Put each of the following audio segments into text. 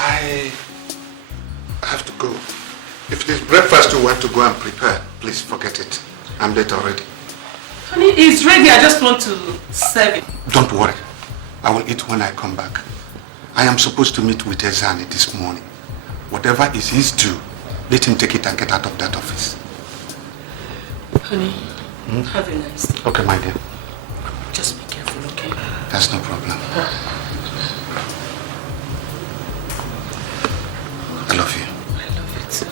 I have to go. If it is breakfast you want to go and prepare, please forget it. I'm late already. Honey, it's ready. I just want to serve it. Don't worry. I will eat when I come back. I am supposed to meet with Ezeonu this morning. Whatever is his due, let him take it and get out of that office. Honey, have a nice day. Okay, my dear. Just be careful, okay? That's no problem. I love you. I love you too.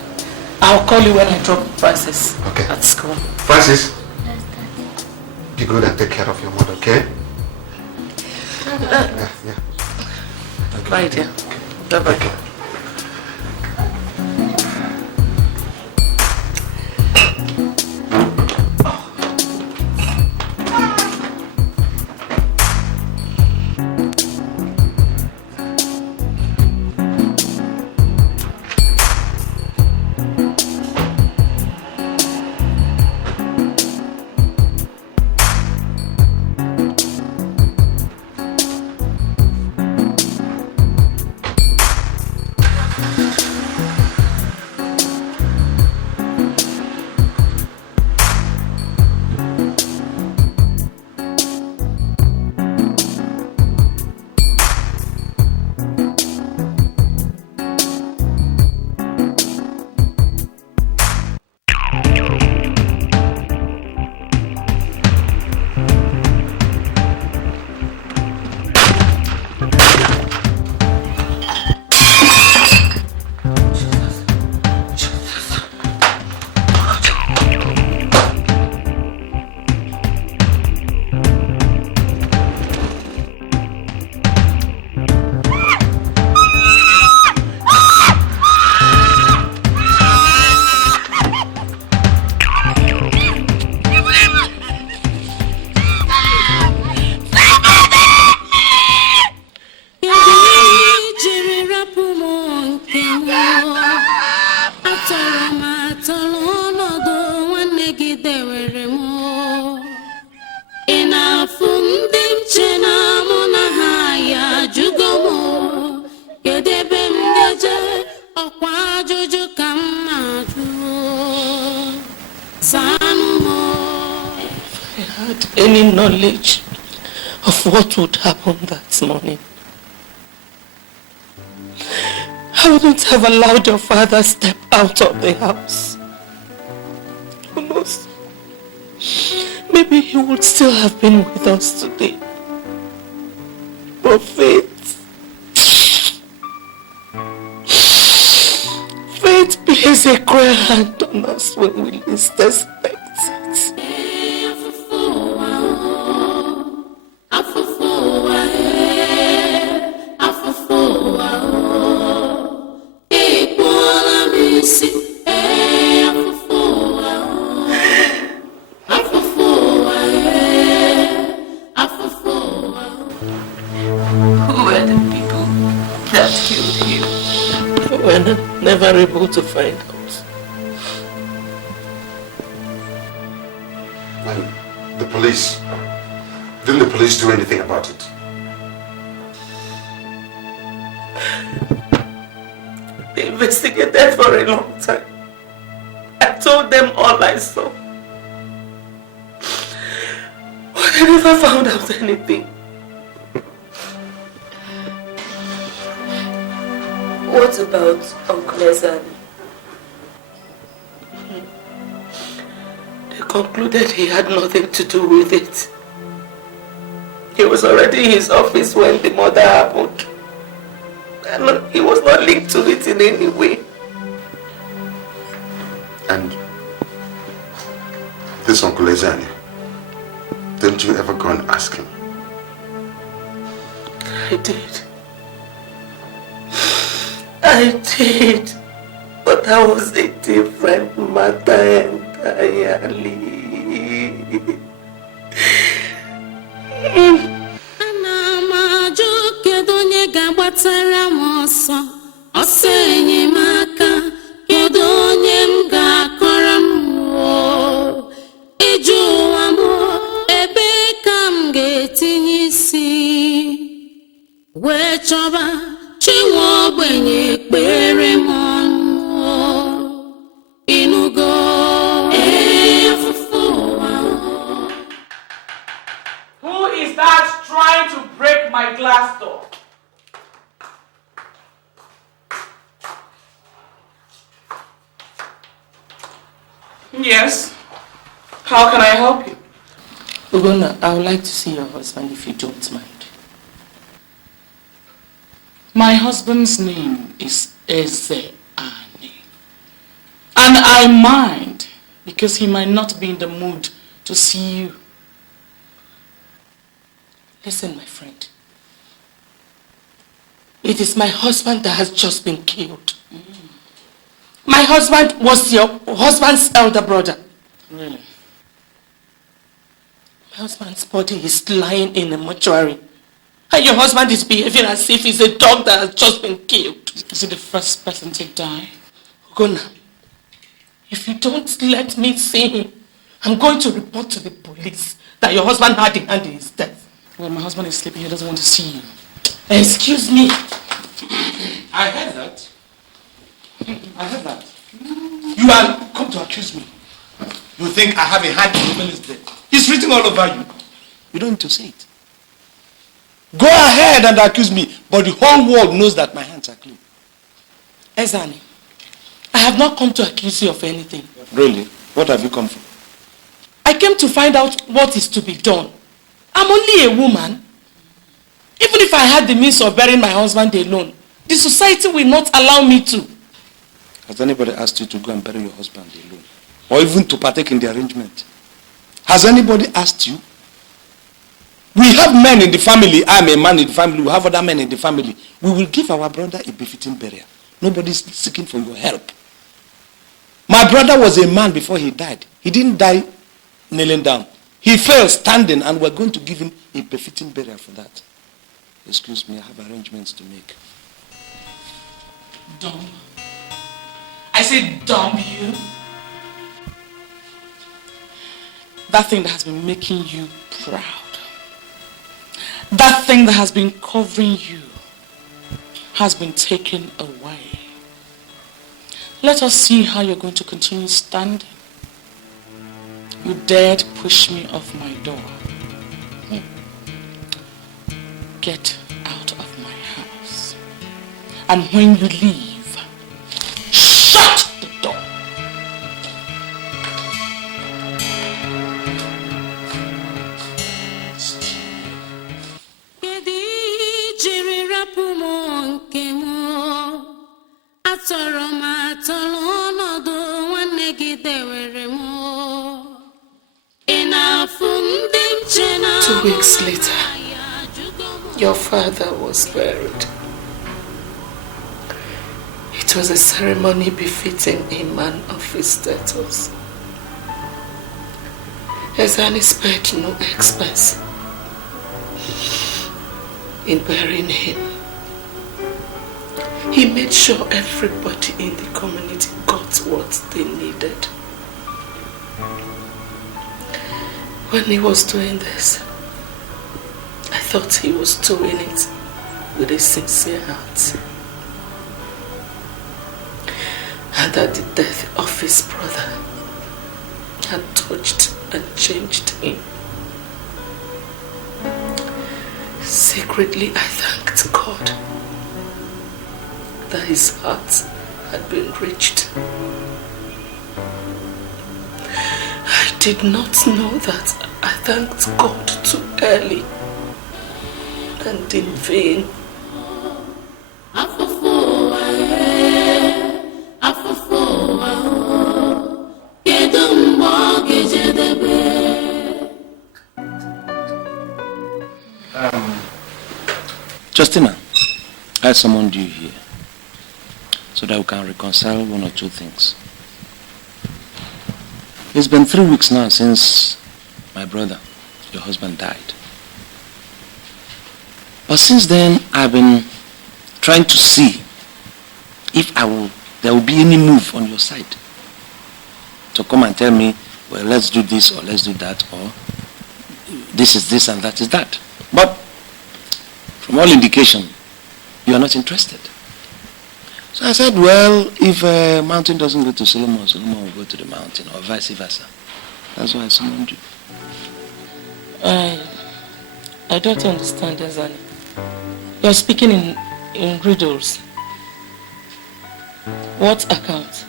I'll call you when I drop Francis at school. Francis? Be good and take care of your mother, okay? Yeah. Okay. Bye, dear. Bye-bye. Okay. Any knowledge of what would happen that morning, I wouldn't have allowed your father step out of the house. Who knows? Maybe he would still have been with us today. But fate plays a cruel hand on us when we least expect it. Never able to find out. And the police? Didn't the police do anything about it? They investigated for a long time. I told them all I saw. But they never found out anything. What about Uncle Ezeonu? They concluded he had nothing to do with it. He was already in his office when the murder happened. And he was not linked to it in any way. And this Uncle Ezeonu, didn't you ever go and ask him? I did, but that was a different matter entirely. Chiwo ogbenye Yes. How can I help you? Ugonna, I would like to see your husband if you don't mind. My husband's name is Ezeonu. And I mind because he might not be in the mood to see you. Listen, my friend. It is my husband that has just been killed. My husband was your husband's elder brother. Really? My husband's body is lying in a mortuary. And your husband is behaving as if he's a dog that has just been killed. Is he the first person to die? Ugonna, if you don't let me see him, I'm going to report to the police that your husband had a hand in his death. Well, my husband is sleeping. He doesn't want to see you. Excuse me. I heard that. I heard that. You are come to accuse me. You think I have a hand in the man's death. It's written all over you. You don't need to say it. Go ahead and accuse me, but the whole world knows that my hands are clean. Ezeonu, I have not come to accuse you of anything. Really? What have you come for? I came to find out what is to be done. I'm only a woman. Even if I had the means of burying my husband alone, the society will not allow me to. Has anybody asked you to go and bury your husband alone? Or even to partake in the arrangement? Has anybody asked you? We have men in the family. I'm a man in the family. We have other men in the family. We will give our brother a befitting burial. Nobody's seeking for your help. My brother was a man before he died. He didn't die kneeling down. He fell standing, and we're going to give him a befitting burial for that. Excuse me, I have arrangements to make. Dumb. I said dumb you. That thing that has been making you proud. That thing that has been covering you has been taken away. Let us see how you're going to continue standing. You dared push me off my door. Get out of my house. And when you leave, shut the door. Two weeks later, your father was buried. It was a ceremony befitting a man of his status. Ezeonu spared no expense in burying him. He made sure everybody in the community got what they needed. When he was doing this, I thought he was doing it with a sincere heart. And that the death of his brother had touched and changed him. Secretly, I thanked God that his heart had been reached. I did not know that I thanked God too early and in vain. Justina, I summoned you here so that we can reconcile one or two things. It's been 3 weeks now since my brother, your husband, died. But since then, I've been trying to see if there will be any move on your side to come and tell me, well, let's do this or let's do that, or this is this and that is that. But from all indication, you are not interested. So I said, well, if a mountain doesn't go to Solomon, Solomon will go to the mountain, or vice versa. That's why I summoned you. I don't understand, Ezeonu. You're speaking in riddles. What account?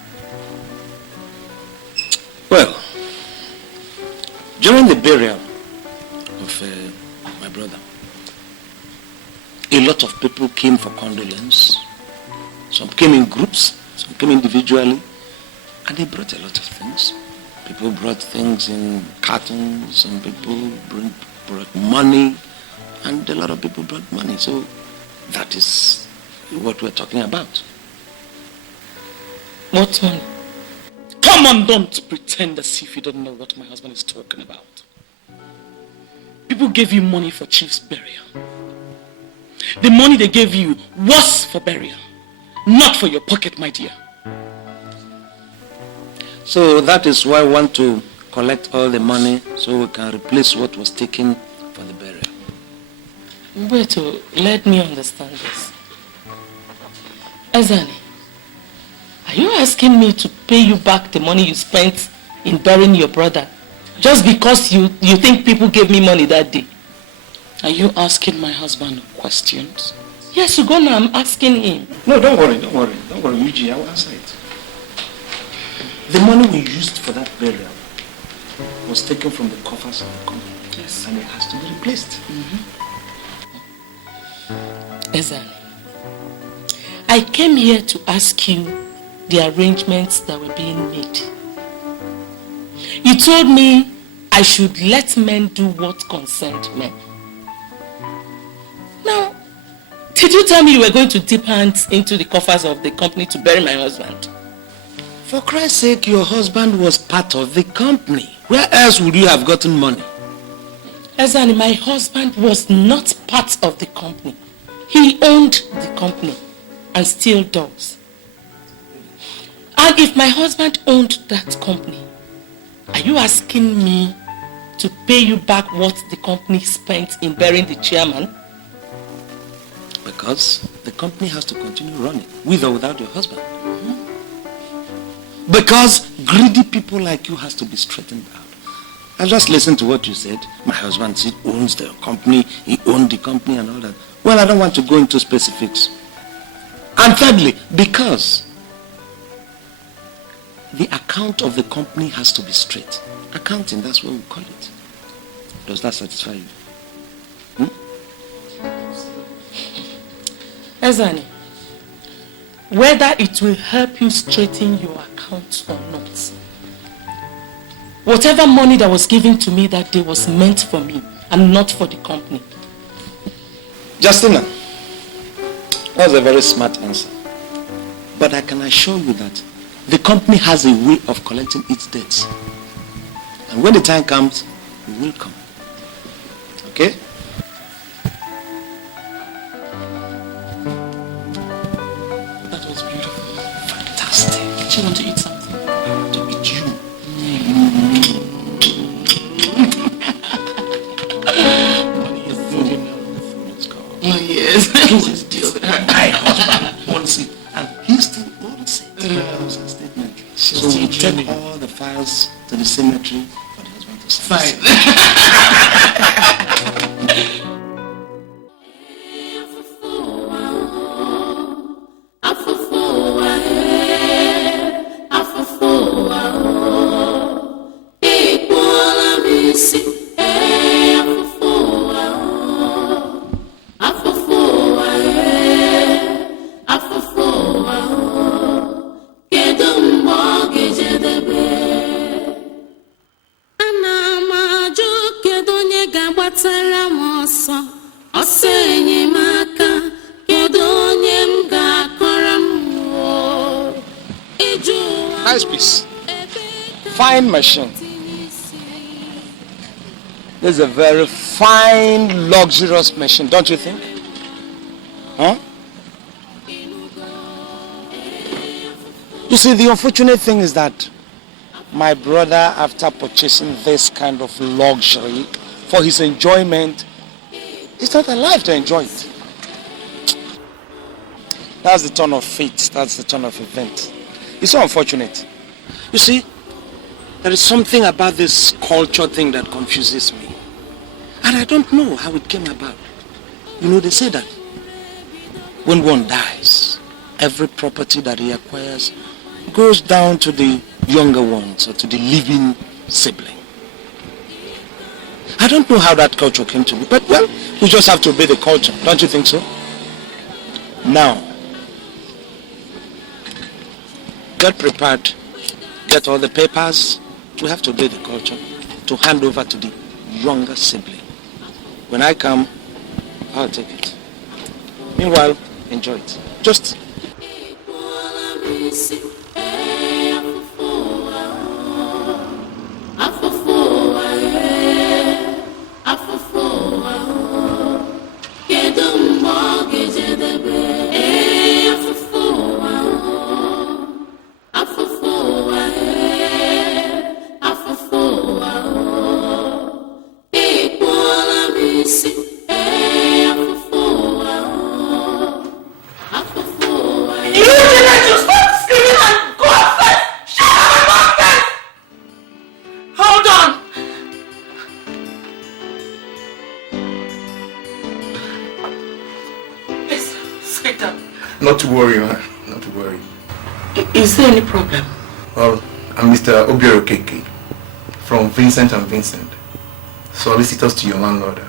Well, during the burial of my brother, a lot of people came for condolence. Some came in groups, some came individually, and they brought a lot of things. People brought things in cartons, some people brought money, and a lot of people brought money. So that is what we're talking about. What money? Come on, don't pretend as if you don't know what my husband is talking about. People gave you money for Chief's burial. The money they gave you was for burial, not for your pocket, my dear. So that is why we want to collect all the money so we can replace what was taken for the burial. Wait, let me understand this. Ezani, are you asking me to pay you back the money you spent in burying your brother just because you think people gave me money that day? Are you asking my husband questions? Yes, Ugonna, I'm asking him. No, don't worry, Eugene, I will answer it. The money we used for that burial was taken from the coffers of the company. Yes. And it has to be replaced. Ezani, I came here to ask you the arrangements that were being made. You told me I should let men do what concerned men. Now, did you tell me you were going to dip hands into the coffers of the company to bury my husband? For Christ's sake, your husband was part of the company. Where else would you have gotten money? Ezani, my husband was not part of the company. He owned the company and still does. And if my husband owned that company, are you asking me to pay you back what the company spent in burying the chairman? Because the company has to continue running, with or without your husband. Because greedy people like you has to be straightened out. I just listened to what you said. My husband owns the company, he owned the company and all that. Well, I don't want to go into specifics. And thirdly, because the account of the company has to be straight. Accounting, that's what we call it. Does that satisfy you? Ezani, whether it will help you straighten your account or not, whatever money that was given to me that day was meant for me and not for the company. Justina, that was a very smart answer. But I can assure you that the company has a way of collecting its debts. And when the time comes, it will come. Okay? That was beautiful. Fantastic. Do you want to eat something? To eat you. Money is good, you know. The food is gone. Oh, yes. Let's deal with her. My husband owns it. And he still owns it. That was her statement. So we take all the files to the cemetery for the husband to sign. Fine. Nice piece. Fine machine. This is a very fine, luxurious machine, don't you think? Huh? You see, the unfortunate thing is that my brother, after purchasing this kind of luxury for his enjoyment, is not alive to enjoy it. That's the turn of fate. That's the turn of event. It's so unfortunate. You see, there is something about this culture thing that confuses me. And I don't know how it came about. You know, they say that when one dies, every property that he acquires goes down to the younger ones or to the living sibling. I don't know how that culture came to be, but well, we just have to obey the culture. Don't you think so? Now, get prepared, get all the papers. We have to obey the culture to hand over to the younger sibling. When I come, I'll take it. Meanwhile, enjoy it. Just... Not to worry, man. Not to worry. Is there any problem? Well, I'm Mr. Obioro Keke from Vincent and Vincent, solicitors to your landlord.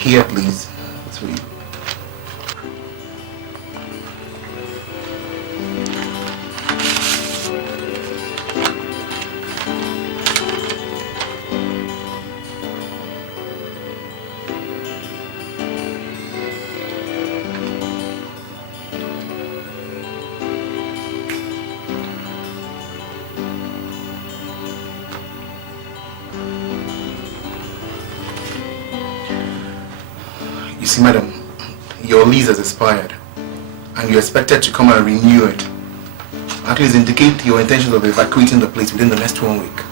Here, please. It's for you. You see, madam, your lease has expired and you're expected to come and renew it. At least indicate your intention of evacuating the place within the next 1 week.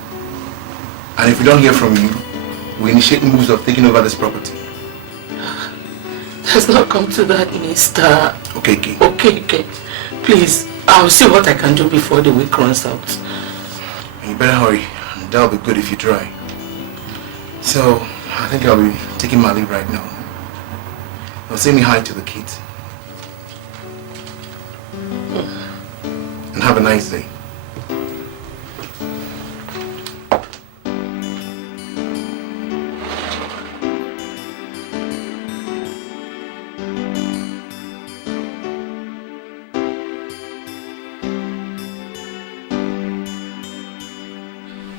And if we don't hear from you, we initiate moves of taking over this property. It has not come to that, Mr. Okay. Okay. Please, I'll see what I can do before the week runs out. You better hurry. That'll be good if you try. So, I think I'll be taking my leave right now. Now say me hi to the kids. And have a nice day.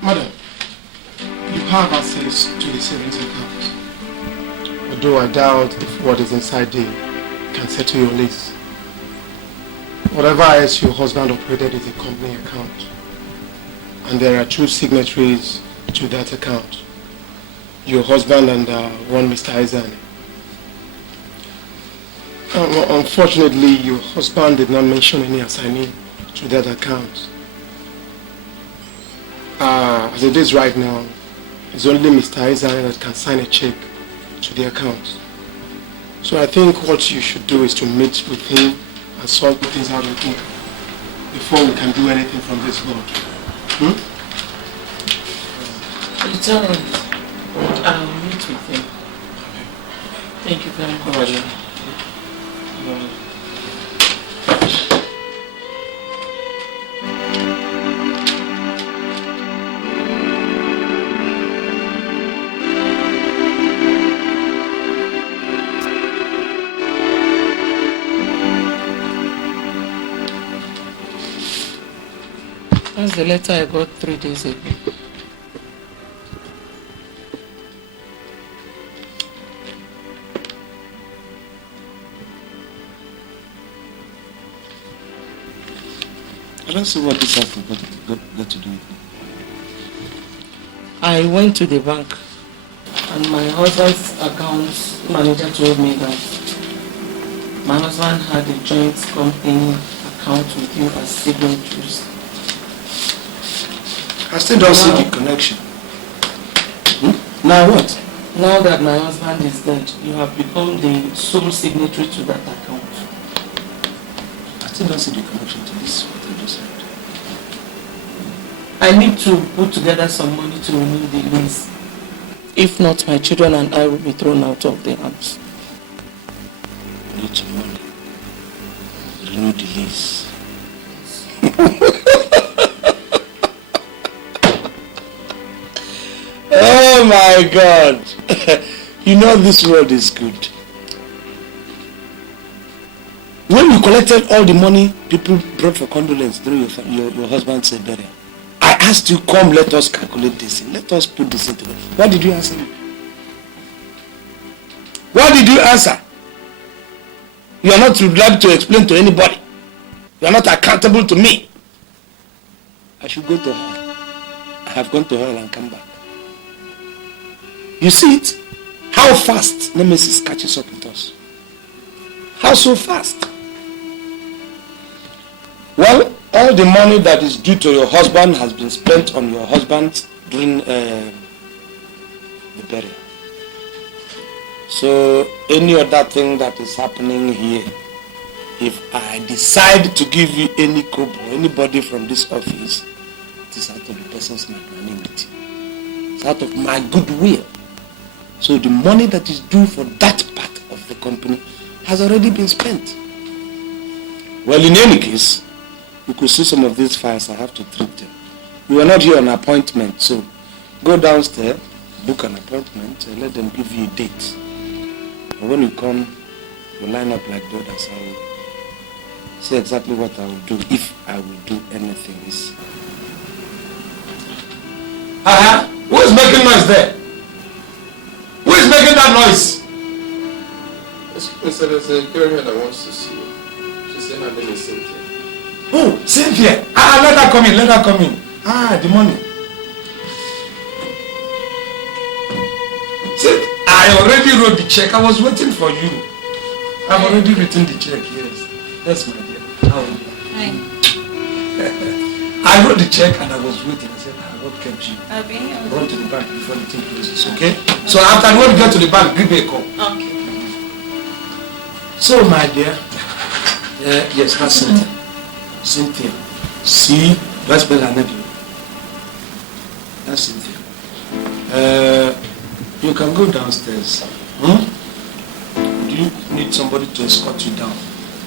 Madam, you have access to the savings account. Although I doubt if what is inside there can settle your lease. Whatever else your husband operated is a company account. And there are 2 signatories to that account. Your husband and one Mr. Ezeonu. Unfortunately, your husband did not mention any assignee to that account. As it is right now, it's only Mr. Ezeonu that can sign a check to the account. So I think what you should do is to meet with him and sort things out with him before we can do anything from this board. It's alright. I'll meet with him. Thank you very much. That's the letter I got 3 days ago. I don't see what this has got to do with me. I went to the bank and my husband's account manager told me that my husband had a joint company account with you as signatories. I still don't see the connection. Now what? Now that my husband is dead, you have become the sole signatory to that account. I still don't see the connection to this, what I just said. I need to put together some money to renew the lease. If not, my children and I will be thrown out of the house. Need some money. Renew the lease. Oh my God. You know this world is good. When you collected all the money people brought for condolence during your husband's burial, I asked you, come, let us calculate this. Let us put this into it. What did you answer me? What did you answer? You are not obliged to explain to anybody. You are not accountable to me. I should go to hell. I have gone to hell and come back. You see it? How fast Nemesis catches up with us. How so fast? Well, all the money that is due to your husband has been spent on your husband during the burial. So any other thing that is happening here, if I decide to give you any kobo, anybody from this office, it is out of the person's magnanimity. It's out of my goodwill. So the money that is due for that part of the company has already been spent. Well, in any case, you could see some of these files. I have to treat them. You are not here on appointment, so go downstairs, book an appointment, and let them give you a date. And when you come, you line up like the others. I will say exactly what I will do, if I will do anything. Who is making noise there? Who is making that noise? There's a girl here that wants to see you. She said her name is Cynthia. Oh, Cynthia! Let her come in, let her come in. The money. See, I already wrote the check. I was waiting for you. I've already written the check, yes. That's my dear. How are you? Hi. I wrote the check and I was waiting. I said, what kept you? I'll be here. Run to the bank before the thing closes, okay? So after when you get to the bank, give me a call. Okay. So, my dear, yes, that's Cynthia. Cynthia. See, let's spell her name. That's Cynthia. You can go downstairs. Do you need somebody to escort you down,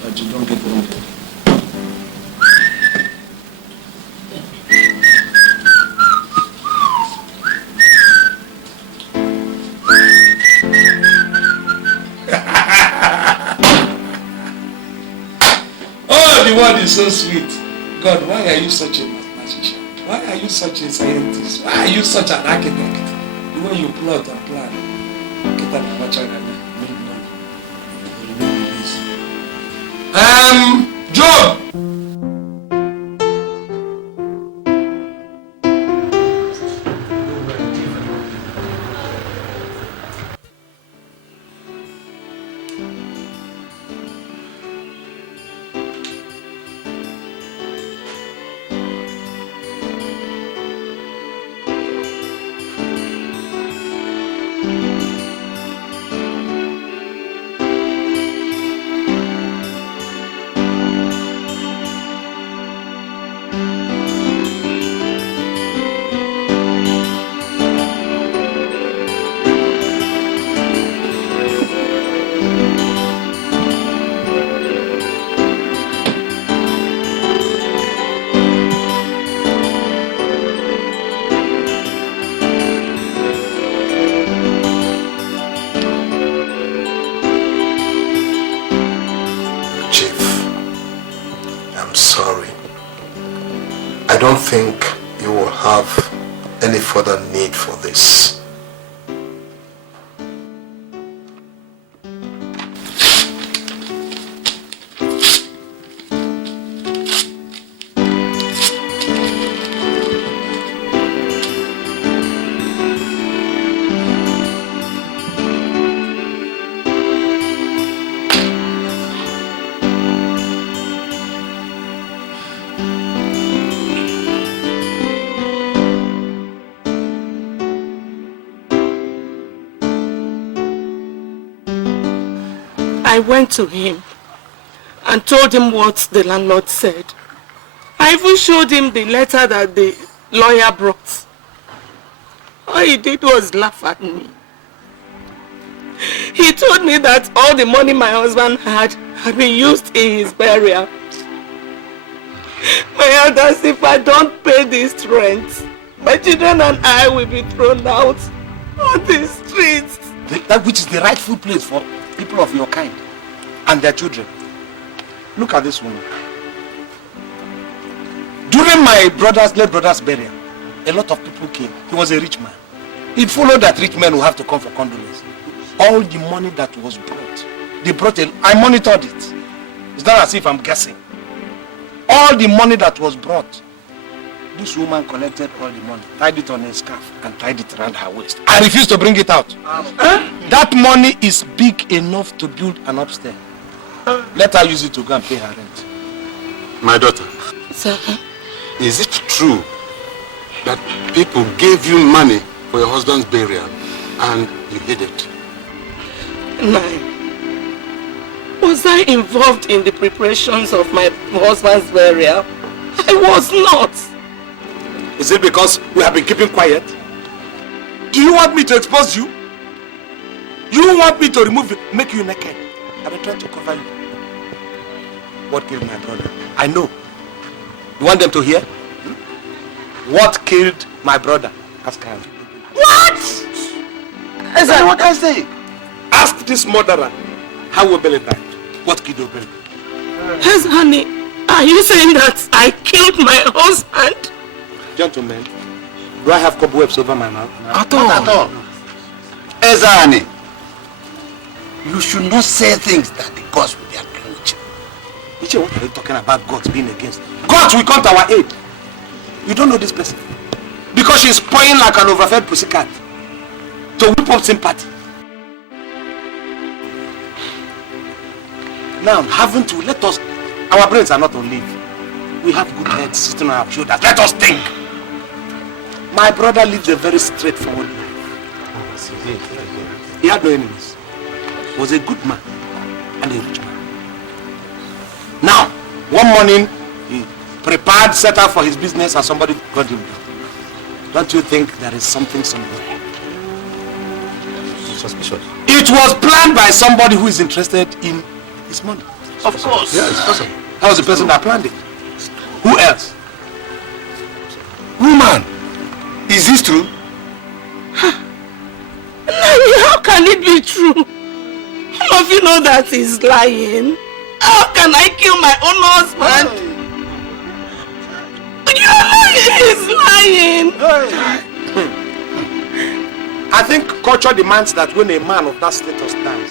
but you don't get wounded? The word is so sweet. God, why are you such a mathematician? Why are you such a scientist? Why are you such an architect? The way you plot and plan. Job! I don't think you will have any further need for this. I went to him and told him what the landlord said. I even showed him the letter that the lawyer brought. All he did was laugh at me. He told me that all the money my husband had been used in his burial. My elders, if I don't pay this rent, my children and I will be thrown out. On the streets. That which is the rightful place for people of your kind and their children. Look at this woman. During my late brother's burial, a lot of people came. He was a rich man. It followed that rich men will have to come for condolence. All the money that was brought, I monitored it. It's not as if I'm guessing. All the money that was brought, this woman collected all the money, tied it on a scarf and tied it around her waist. I refused to bring it out. That money is big enough to build an upstairs. Let her use it to go and pay her rent. My daughter. Sir? Is it true that people gave you money for your husband's burial and you hid it? Nine. Was I involved in the preparations of my husband's burial? I was not. Is it because we have been keeping quiet? Do you want me to expose you? You want me to make you naked? I've been trying to cover you. What killed my brother? I know. You want them to hear? What killed my brother? Ask her. What? Is that what I say? Ask this murderer how Obele died. What killed Obele? Yes, honey. Are you saying that I killed my husband? Gentlemen, do I have cobwebs over my mouth? At all. Ezeonu, you should not say things that the gods will be agreeing with you. Iche, what are you talking about gods being against? Gods will come to our aid. You don't know this person. Because she's pawing like an overfed pussycat to whip up sympathy. Now, haven't we? Let us, our brains are not on leave. We have good heads sitting on our shoulders. Let us think. My brother lived a very straightforward life. He had no enemies. He was a good man and a rich man. Now, one morning, he prepared, set out for his business and somebody got him down. Don't you think there is something somewhere? Suspicious. It was planned by somebody who is interested in his money. Of course. Yes, possible. That was the person that planned it. Who else? Woman, is this true? How can it be true? All of you know that he's lying. How can I kill my own husband? You're lying. He's lying. I think culture demands that when a man of that status dies,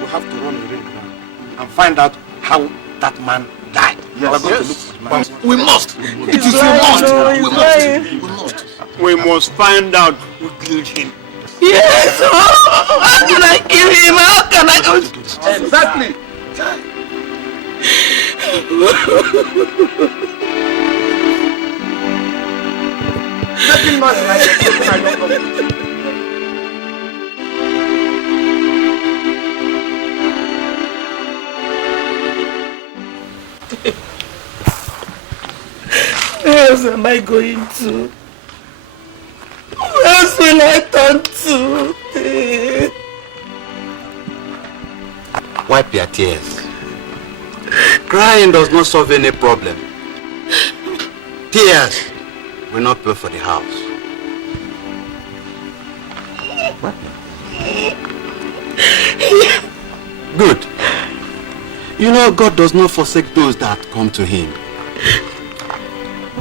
we have to run a ring around and find out how that man died. Yes, we're going to look for the man. We must. It is we must. We must find out who killed him. Yes. How can I kill him? How can I go? Exactly. Making noise like I don't know. Where else am I going to? Where else will I turn to? Wipe your tears. Crying does not solve any problem. Tears will not pay for the house. What? Good. You know, God does not forsake those that come to Him.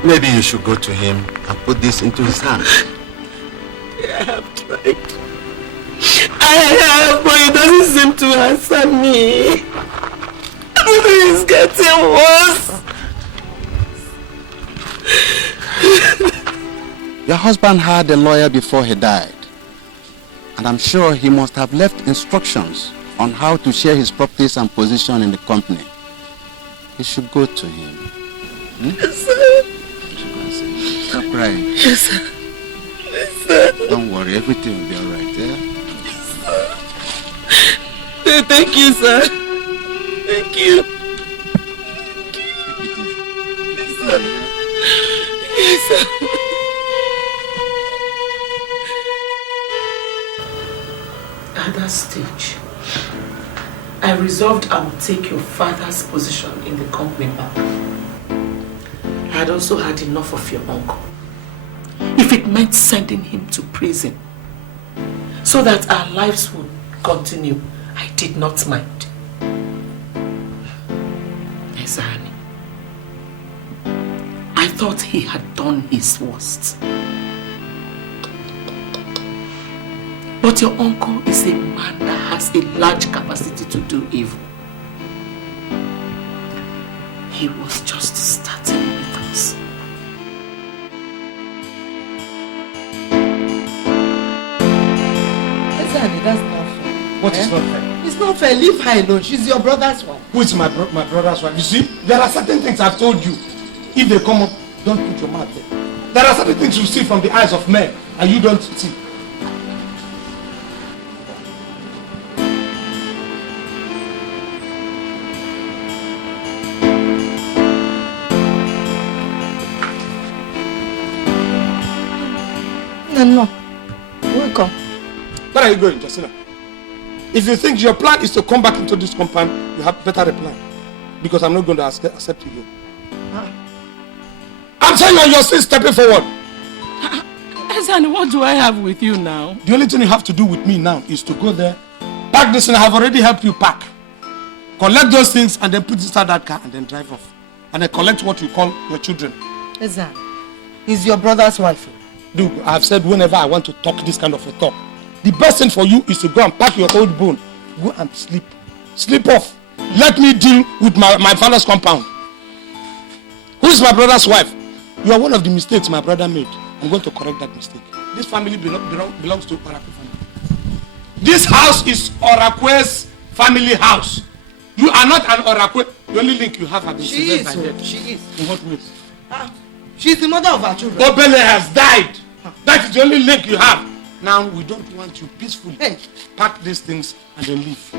Maybe you should go to Him and put this into His hands. I have tried. I have, but He doesn't seem to answer me. Everything is getting worse. Your husband had a lawyer before he died, and I'm sure he must have left instructions on how to share his properties and position in the company. You should go to him. Yes, sir. Stop crying. Yes, sir. Yes, sir. Don't worry, everything will be alright, yeah? Yes, thank you, sir. Thank you. Yes, sir. Yes, sir. At that stage, I resolved I would take your father's position in the company back. I had also had enough of your uncle. If it meant sending him to prison, so that our lives would continue, I did not mind. Ezeonu, I thought he had done his worst. But your uncle is a man that has a large capacity to do evil. He was just starting with us. Ezeonu, that's not fair. What is not fair? It's not fair. Leave her alone. She's your brother's wife. Who is my brother's wife? You see, there are certain things I've told you. If they come up, don't put your mouth there. There are certain things you see from the eyes of men, and you don't see. No. Welcome. Where are you going, Justina? If you think your plan is to come back into this compound, you have better reply. Because I'm not going to accept you. I'm saying you're still stepping forward. Ezeonu, what do I have with you now? The only thing you have to do with me now is to go there, pack this, and I have already helped you pack. Collect those things and then put inside that car and then drive off. And then collect what you call your children. Ezeonu, he's your brother's wife. Look, I have said whenever I want to talk this kind of a talk, the best thing for you is to go and pack your old bone. Go and sleep. Sleep off. Let me deal with my father's compound. Who is my brother's wife? You are one of the mistakes my brother made. I'm going to correct that mistake. This family belongs to Oracle family. This house is Oracle's family house. You are not an Oracle. The only link you have been severed by death. She is. In what ways? She's the mother of our children. Obele has died. That is the only link you have. Now we don't want you peacefully. Hey. Pack these things and then leave.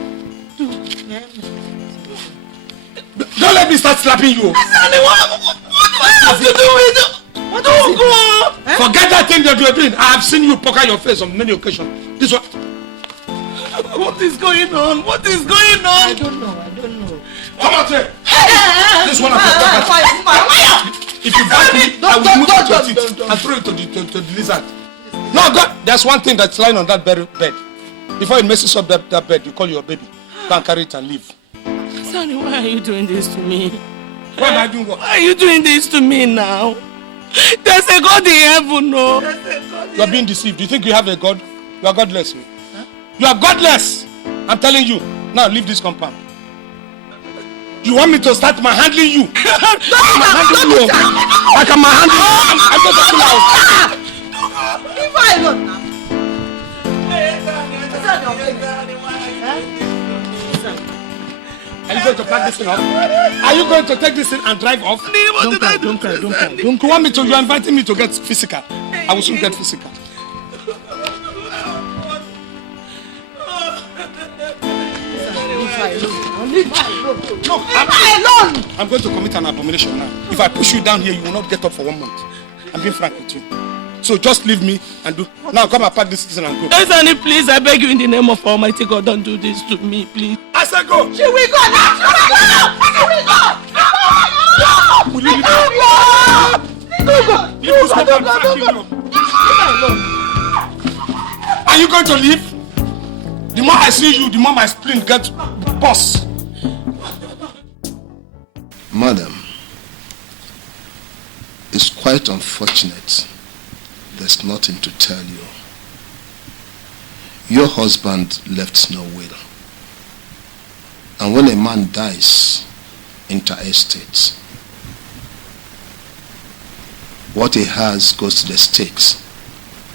Don't let me start slapping you. What do I have to do with it? What do you go? Forget that thing that you are doing. I have seen you poke your face on many occasions. This one. What is going on? What is going on? I don't know. Come on, say. This one I if you bite me, I will move it to your teeth and throw it to the lizard. No, God, there's one thing that's lying on that bed. Before it messes up that bed, you call your baby. Go and carry it and leave. Sonny, why are you doing this to me? Why am I doing what? Why are you doing this to me now? There's a God in heaven, no? You are being deceived. Do you think you have a God? You are godless. Huh? You are godless. I'm telling you. Now leave this compound. You want me to start handling you? I can handle you. I'm just talking out. Leave her alone now. Are you going to pack this thing off? Are you going to take this thing and drive off? Don't cry. Don't want me to. You are inviting me to get physical. I will soon get physical. Leave her alone. No, I'm going to commit an abomination now. If I push you down here, you will not get up for 1 month. I'm being frank with you. So just leave me and do. Now come and pack this thing and go. Ezeonu, please, I beg you in the name of Almighty God, don't do this to me, please. I said go. She will go now. Will you go? Are you going to leave? The more I see you, the more my spleen gets burst. Madam, it's quite unfortunate. There's nothing to tell you. Your husband left no will. And when a man dies interstate, what he has goes to the state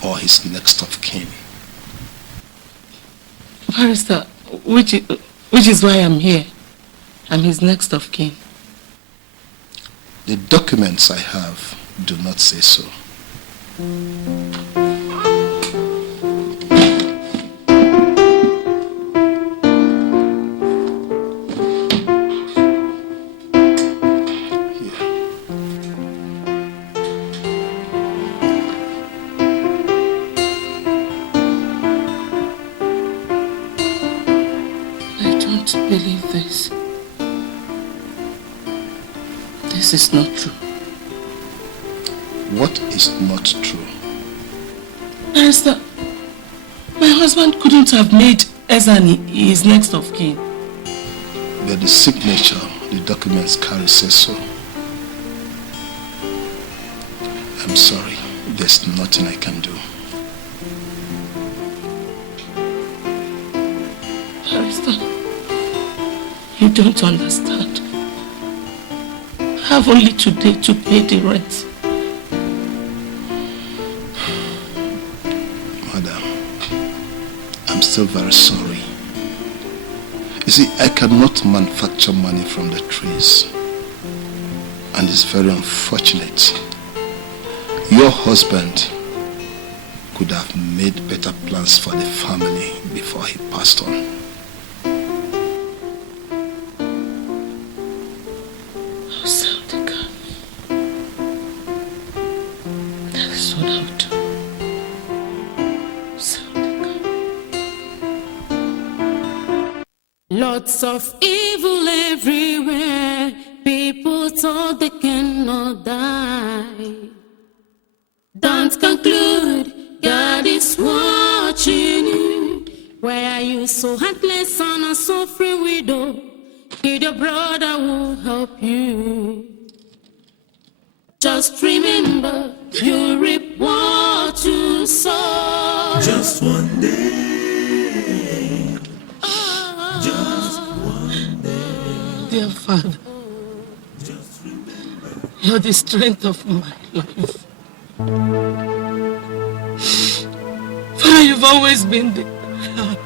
or his next of kin. Barrister, which is why I'm here. I'm his next of kin. The documents I have do not say so. Believe this. This is not true. What is not true? Barrister, My husband couldn't have made Ezeonu his next of kin. But the signature the documents carry says so. I'm sorry. There's nothing I can do. Barrister, you don't understand. I have only today to pay the rent. Madam, I'm still very sorry. You see, I cannot manufacture money from the trees. And it's very unfortunate. Your husband could have made better plans for the family before he passed on. I'll sell the car. That is what I'll do. Sell the car. Lots of evil everywhere. People thought they cannot die. Don't conclude, God is watching you. Why are you so heartless on a suffering widow? Need your brother will help you. Just remember, you reap what you sow. Just one day. Just one day. Dear Father, you're the strength of my life. Father, you've always been the help.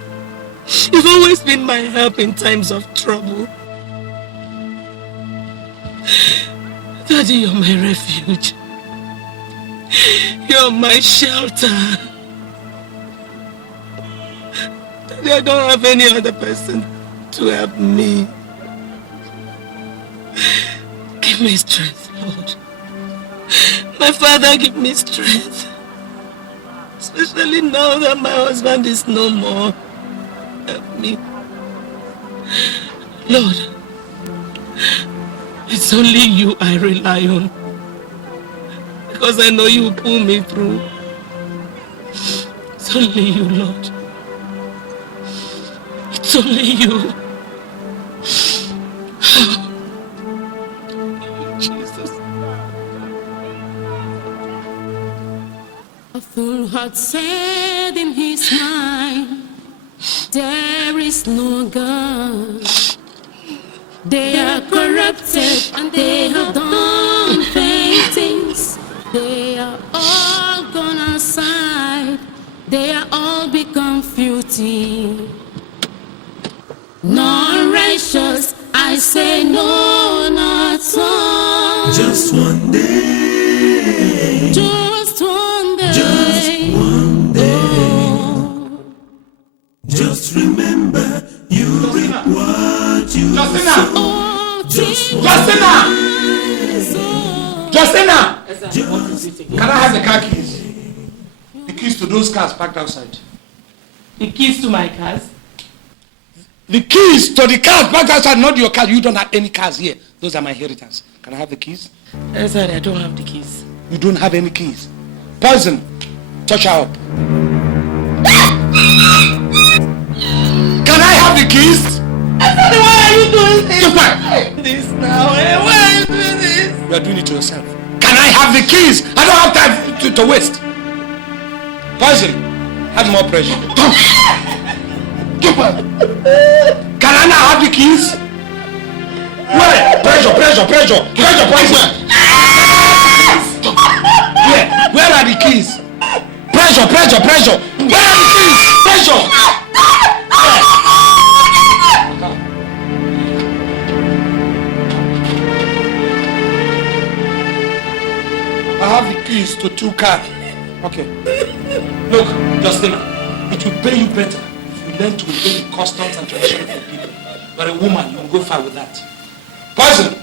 You've always been my help in times of trouble. Daddy, you're my refuge. You're my shelter. Daddy, I don't have any other person to help me. Give me strength, Lord. My Father, give me strength. Especially now that my husband is no more. Help me. Lord, it's only you I rely on. Because I know you will pull me through. It's only you, Lord. It's only you. Jesus. A fool had said in his mind, there is no God. They are corrupted and they have done vain things. They are all gone aside. They are all become filthy. Non-righteous, I say no, not one. Just one day. Just one day. Just one day. Oh. Just remember, you reap what you sow. Oh, Justina! Can I have the car keys? The keys to those cars parked outside. The keys to my cars? The keys to the cars parked outside, not your car. You don't have any cars here. Those are my inheritance. Can I have the keys? Sorry, I don't have the keys. You don't have any keys. Poison, touch her up. Can I have the keys? Sorry, why are you doing this? Keep quiet. This now, why are you doing this? You are doing it to yourself. Can I have the keys? I don't have time to waste. Poison, add more pressure. Keep quiet. Can I now have the keys? Where? Pressure, poison. Where are the keys? Pressure. Where are the keys? Pressure. I have the keys to 2 cars. Okay. Look, Justina, it will pay you better if you learn to obey the customs and traditions of people. You're a woman, you can go far with that. Poison!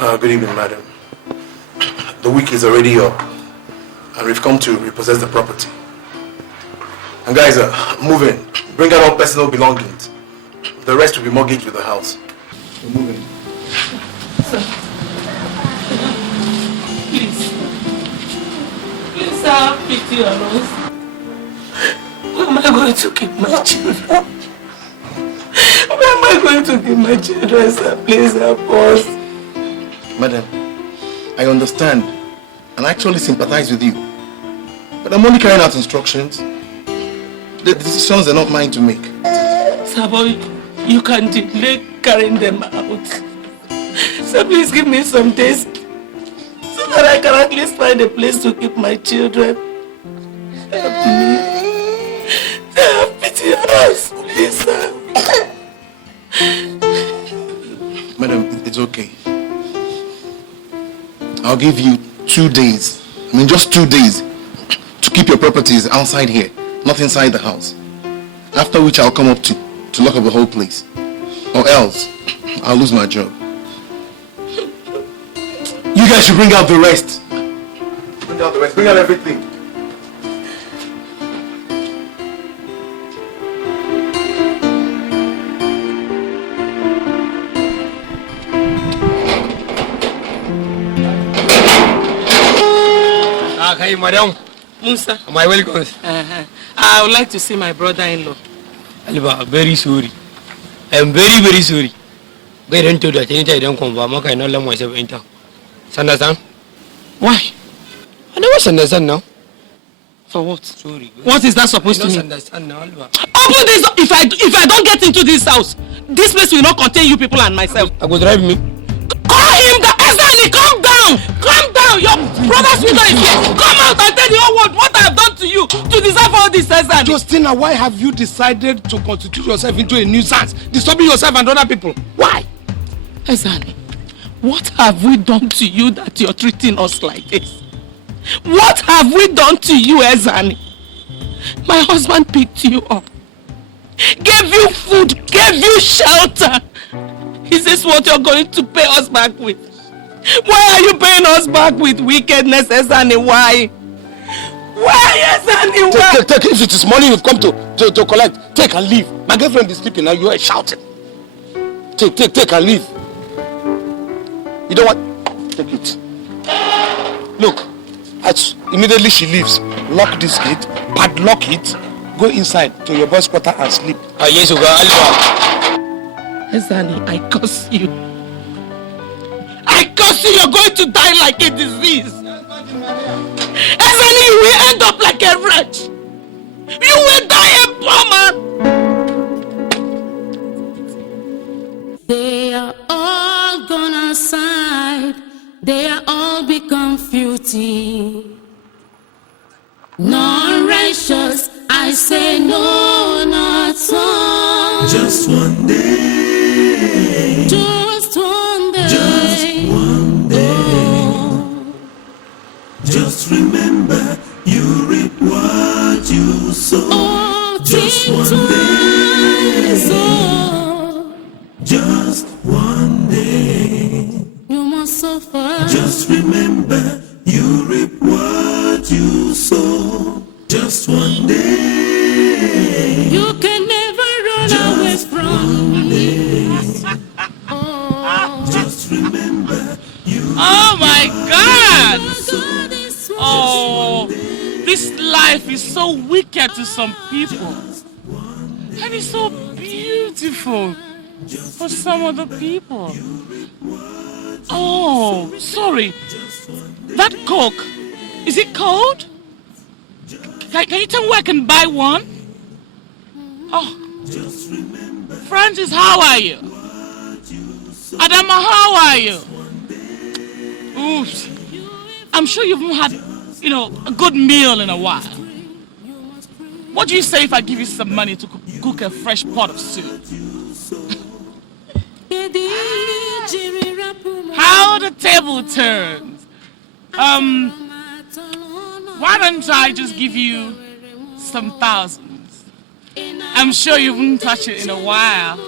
Good evening, madam. The week is already up, and we've come to repossess the property. And guys, move in. Bring out all personal belongings. The rest will be mortgaged with the house. We're moving. Sir. Please. Please, sir, have pity on us. Where am I going to keep my children? Where am I going to keep my children, sir? Please help us. Madam, I understand and I actually sympathize with you. But I'm only carrying out instructions. The decisions are not mine to make. Sir, boy, you can delay carrying them out. So please give me some days so that I can at least find a place to keep my children. Help me. Have pity on us, please, sir. Madam, it's okay. I'll give you 2 days. I mean, just 2 days to keep your properties outside here, not inside the house. After which I'll come up to lock up the whole place. Or else, I'll lose my job. You guys should bring out the rest. Bring out the rest. Bring out everything. Hi, madam. Musa. My welcome. I would like to see my brother-in-law. Aliba, very sorry. I am very, very sorry. Get into that anytime I don't confirm. I cannot let myself enter. Understand? Why? I never understand now. For what? Sorry. What is that supposed to mean? Understand now, Aliba. Open this door. If I don't get into this house, this place will not contain you people and myself. I go drive me. Call him the Ezeonu, calm down! Calm down! Your brother's window is here. Come out and tell the whole world what I have done to you to deserve all this, Ezeonu. Justina, why have you decided to constitute yourself into a nuisance, disturbing yourself and other people? Why? Ezeonu, what have we done to you that you're treating us like this? What have we done to you, Ezeonu? My husband picked you up, gave you food, gave you shelter. Is this what you're going to pay us back with? Why are you paying us back with wickedness, Ezeonu? Why? Why, Ezeonu? Why? Take. If it is money you've come to collect, take and leave. My girlfriend is sleeping now. You are shouting. Take and leave. You don't want? Take it. Look, as immediately she leaves, lock this gate, padlock it, go inside to your boy's quarter and sleep. Yes, Ezeonu, I curse you. I curse you, you're going to die like a disease. Ezeonu, you will end up like a wretch. You will die a poor man. They are all gone aside. They are all become filthy. Non-righteous, I say no, not one. Just one day. Just one day. Just one day. Oh. Just remember, you reap what you sow. Oh, just one day. So. Just one day. You must suffer. Just remember, you reap what you sow. Just one day. You can never run away from me. Oh. Just remember, you. Oh my God! Oh, this life is so wicked to some people, and it's so beautiful for some other people. Oh, sorry. That Coke, is it cold? Can you tell me where I can buy one? Oh, Francis, how are you? Adama, how are you? Oops. I'm sure you haven't had, a good meal in a while. What do you say if I give you some money to cook a fresh pot of soup? How the table turns. Why don't I just give you some thousands? I'm sure you haven't touched it in a while.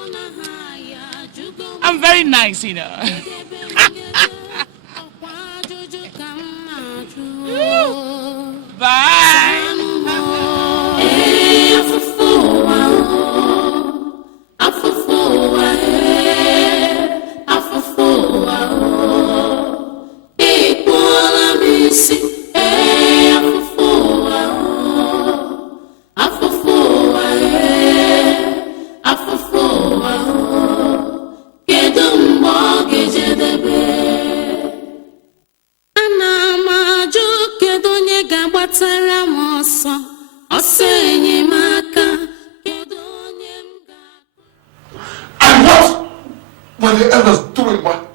I'm very nice, Bye. What the elders doing while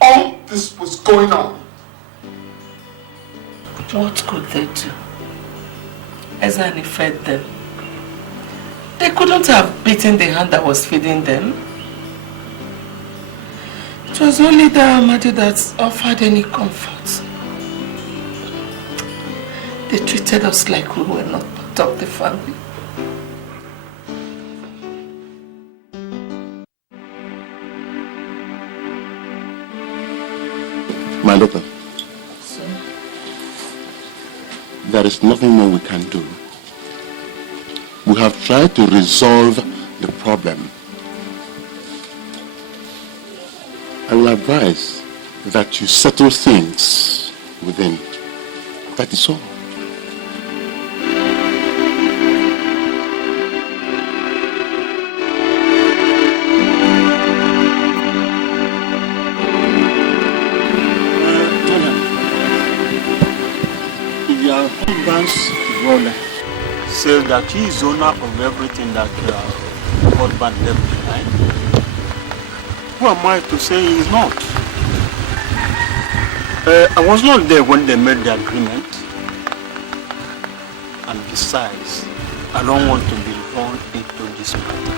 all this was going on? What could they do? Ezeonu fed them. They couldn't have beaten the hand that was feeding them. It was only the Amadi that offered any comfort. They treated us like we were not part of the family. My daughter, there is nothing more we can do. We have tried to resolve the problem. I will advise that you settle things within. That is all. Brother says that he is owner of everything that husband left behind. Who am I to say he is not? I was not there when they made the agreement. And besides, I don't want to be drawn into this matter.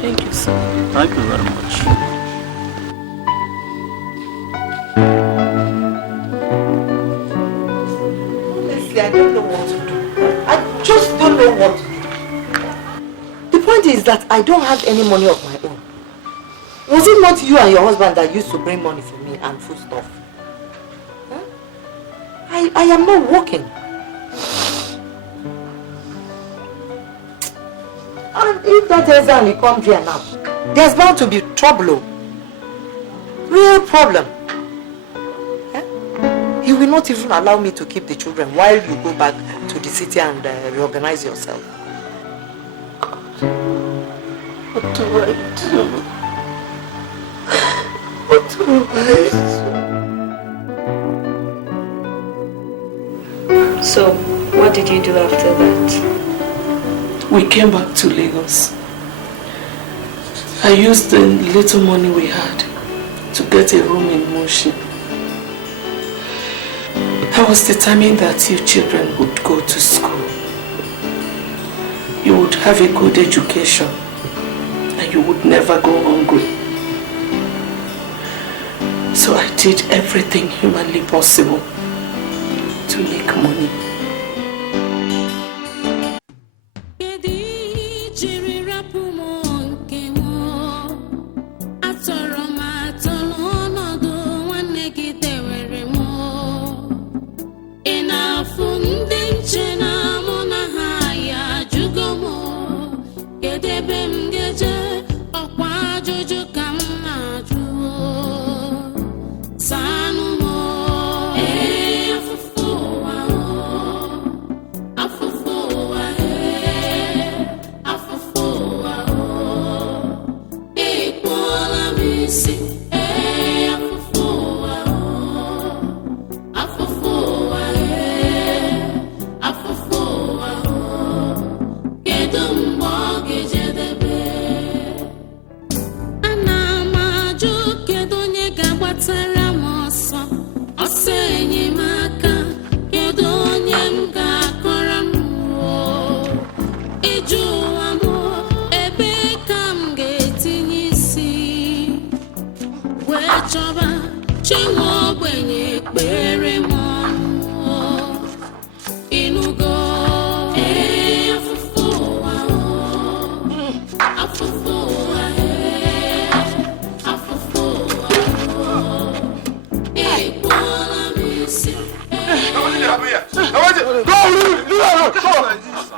Thank you, sir. Thank you very much. I don't know what to do. I just don't know what to do. The point is that I don't have any money of my own. Was it not you and your husband that used to bring money for me and food stuff? Huh? I am not working. And if that Ezeonu comes here now, there's bound to be trouble. Real problem. He will not even allow me to keep the children while you go back to the city and reorganize yourself. What do I do? What do I do? So, what did you do after that? We came back to Lagos. I used the little money we had to get a room in Motion. I was determined that you children would go to school. You would have a good education and you would never go hungry. So I did everything humanly possible to make money.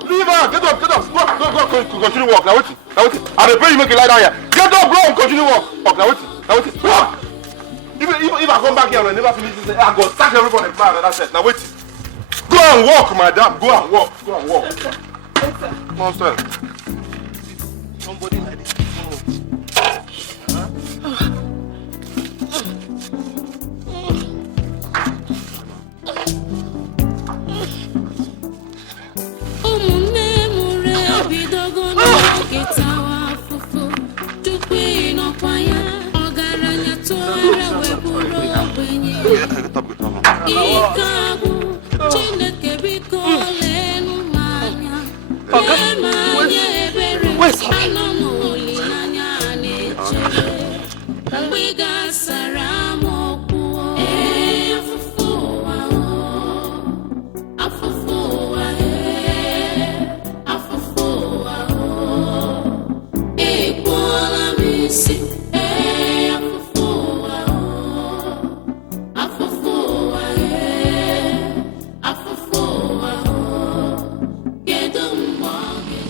Leave her. Get up. Go. Continue walk. Now wait. I pray you make it lie down here. Get up, bro, and continue walk. Now wait. Walk. If I come back here and I never finish this, I go sack everybody mad and that's it. Now wait. Go and walk, madam. Go and walk. Monster. Somebody like this.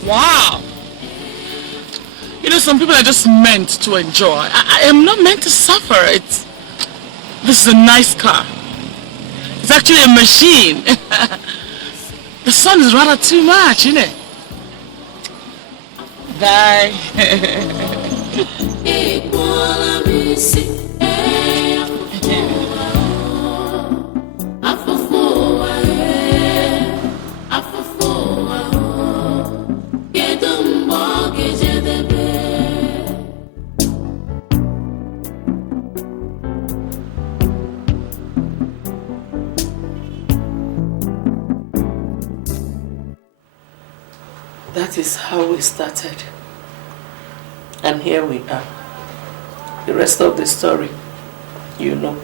Wow! You know, some people are just meant to enjoy. I am not meant to suffer. This is a nice car. It's actually a machine. The sun is rather too much, isn't it? Bye. That is how we started. And here we are. The rest of the story, you know.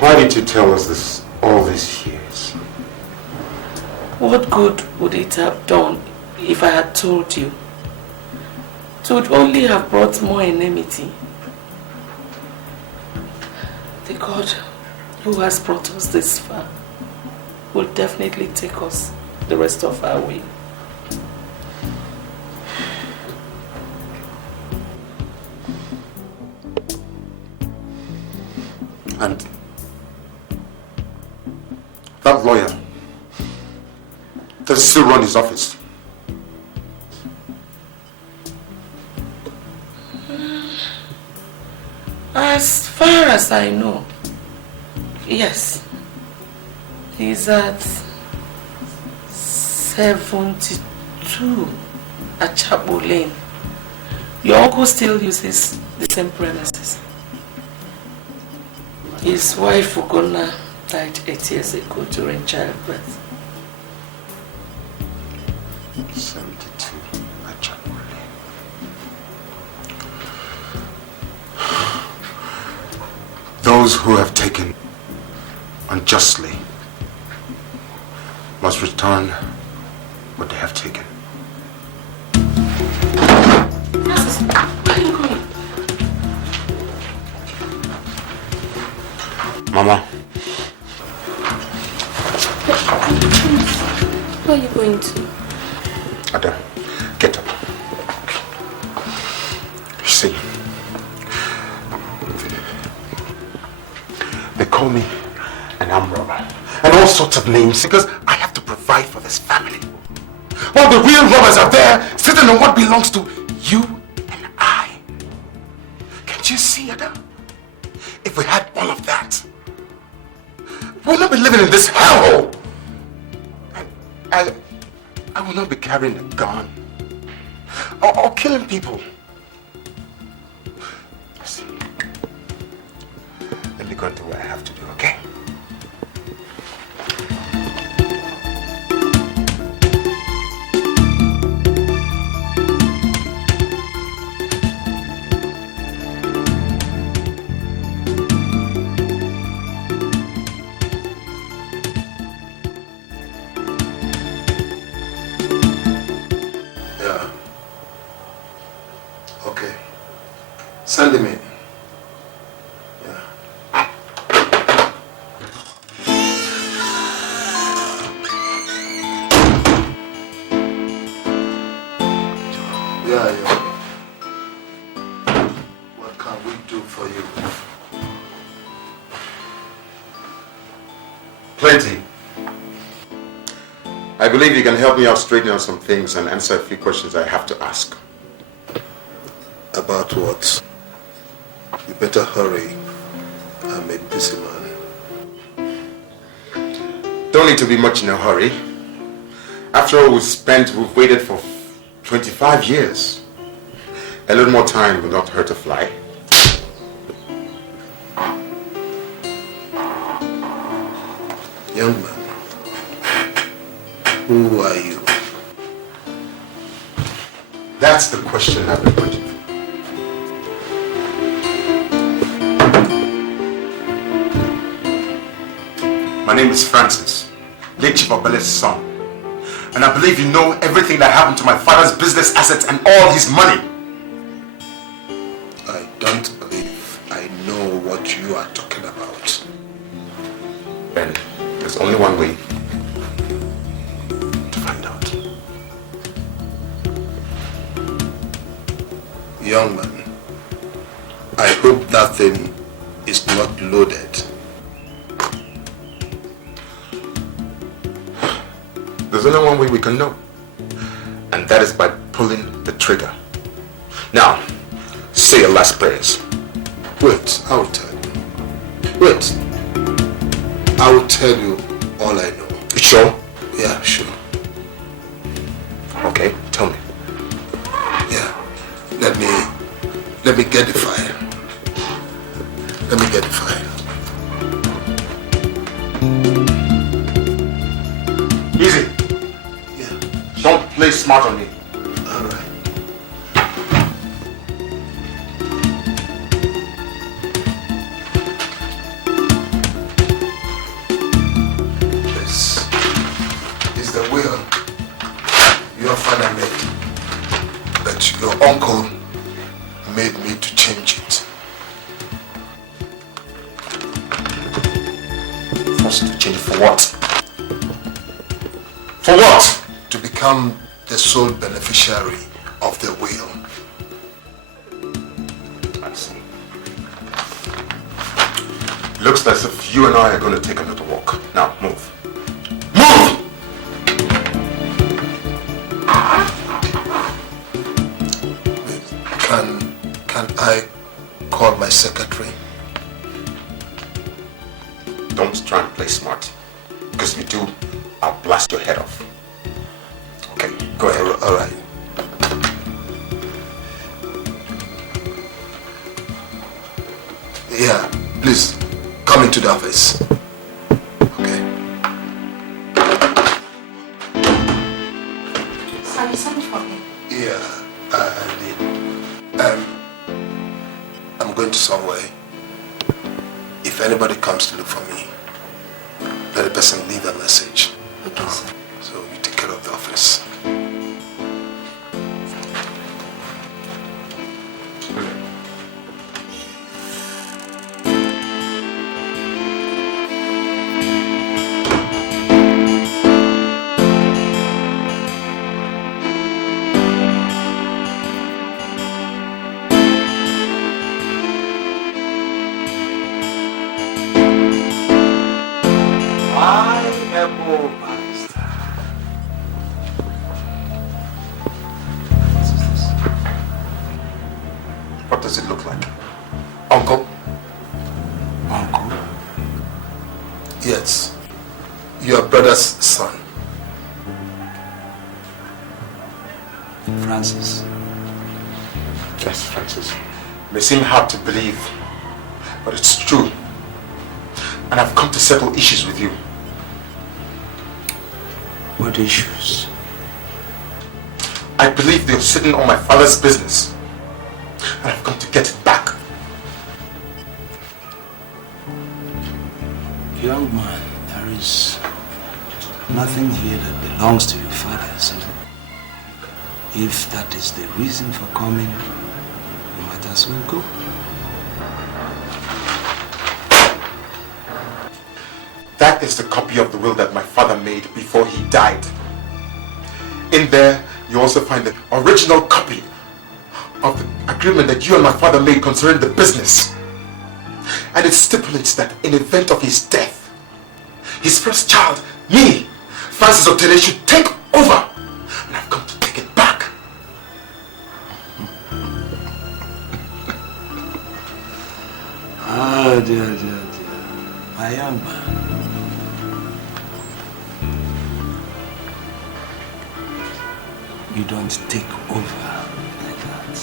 Why did you tell us this all these years? What good would it have done if I had told you? It would only have brought more enmity. The God who has brought us this far will definitely take us the rest of our way. And that lawyer, does he still run his office? As far as I know, yes. He's at 72 at Chapo Lane. Your uncle still uses the same premises. His wife, Ugonna, died 8 years ago during childbirth. 72 at Chapo Lane. Those who have taken unjustly must return what they have taken. Mama. Where are you going to? Ada, get up. You see, they call me an arm robber and all sorts of names because I have to provide for this family. While the real robbers are there sitting on what belongs to you and I. Can't you see, Ada? If we had all of that, we would not be living in this hellhole. I will not be carrying a gun or killing people. Listen, let me go and do what I have to do, okay? Send him in. Yeah. What can we do for you? Plenty. I believe you can help me out straighten out some things and answer a few questions I have to ask. About what? You better hurry. I'm a busy man. Don't need to be much in a hurry. After all we've waited for 25 years. A little more time will not hurt a fly. Young man, who are you? That's the question I've been waiting for. My name is Francis, late Chief Obele's son. And I believe you know everything that happened to my father's business assets and all his money. I don't believe I know what you are talking about. Ben, there's only one way to find out. Young man, I hope that thing is not loaded. There's only one way we can know. And that is by pulling the trigger. Now, say your last prayers. Wait, I'll tell you. Wait. I will tell you all I know. You sure? Yeah, sure. Okay, tell me. Yeah. Let me get the file. Let me get the file. Easy. Yeah. Don't play smart on me. All right. This is the will your father made, but your uncle made me to change it. Forced to change for what? For what? To become the sole beneficiary of the will. I see. Looks as if you and I are going to take a little walk. Now, move. Move! Can I call my secretary? Don't try and play smart. Because if you do, I'll blast your head off. Okay, go ahead. All right. Yeah, please come into the office. Okay. So you sent for me? Yeah, I did. I'm going to somewhere. If anybody comes to look for me, let the person leave a message. Okay, sir. So you take care of the office. What does it look like? Uncle? Uncle? Yes. Your brother's son. Francis. Yes, Francis. It may seem hard to believe, but it's true. And I've come to settle issues with you. What issues? I believe they're sitting on my father's business. And I've come to get it back. Young man, there is nothing here that belongs to your father, so if that is the reason for coming, no matter as we go. That is the copy of the will that my father made before he died. In there, you also find the original copy of the agreement that you and my father made concerning the business. And it stipulates that in event of his death, his first child, me, Francis Otele, should take over. And I've come to take it back. Oh dear. My young man. You don't take over like that.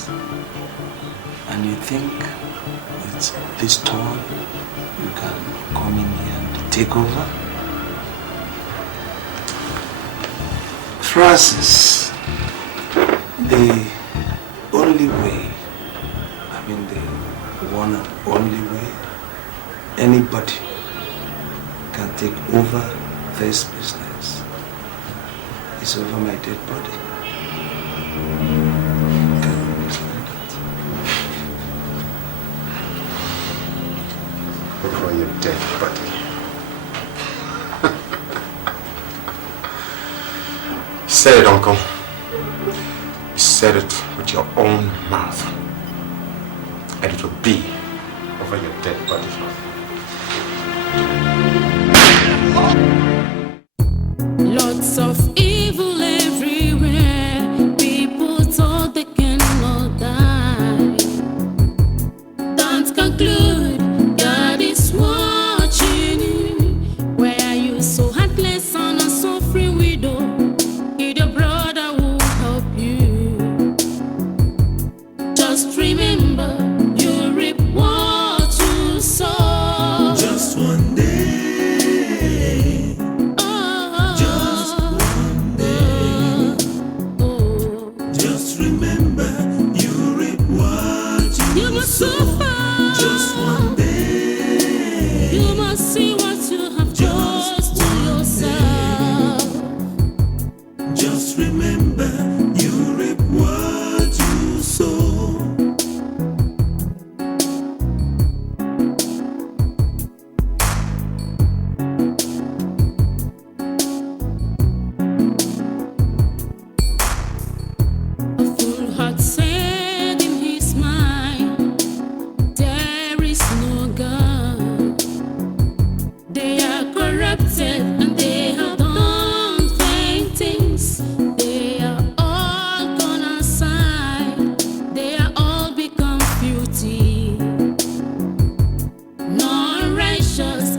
And you think with this toy you can come in here and take over? Francis, the only way, the one and only way anybody can take over this business is over my dead body. Over your dead body. You said it, Uncle. You said it with your own mouth. And it will be over your dead body. Lots of evil everywhere. People thought they cannot die. Don't conclude. God is watching you. Where are you so heartless on a suffering widow? Your brother will help you. Just remember, you reap what you sow. Just one day. Just one day. You must see what you have caused to yourself. Just remember, you reap what you sow. A full heart said in his mind, there is no God. They are corrupted and they have done vain things. They are all gone aside. They are all become filthy. Non-righteous